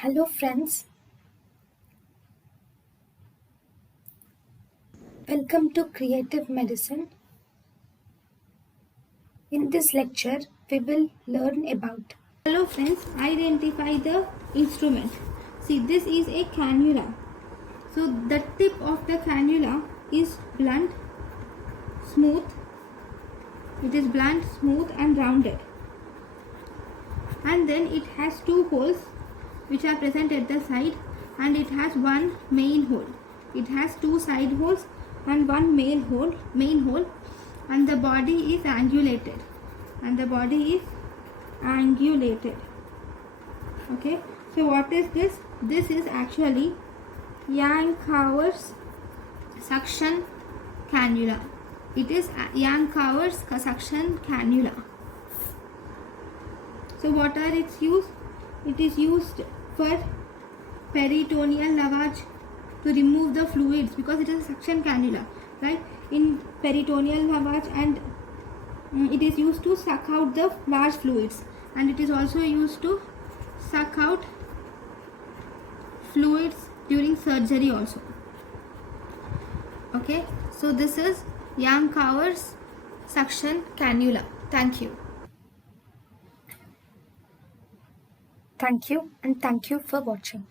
Hello friends, welcome to Creative Medicine. In this lecture, we will learn about. Hello friends, identify the instrument. See, this is a cannula. So the tip of the cannula is blunt, smooth. It is blunt, smooth and rounded. And then it has two holes which are present at the side, and it has one main hole. It has two side holes and one main hole, and the body is angulated. Okay, so what is this? This is actually Yankeur's suction cannula. It is Yankeur's suction cannula. So what are its use? It is used for peritoneal lavage, to remove the fluids, because it is a suction cannula, right? In peritoneal lavage, and it is used to suck out the large fluids, and it is also used to suck out fluids during surgery also. Okay, so this is Yankeur's suction cannula. Thank you. Thank you and thank you for watching.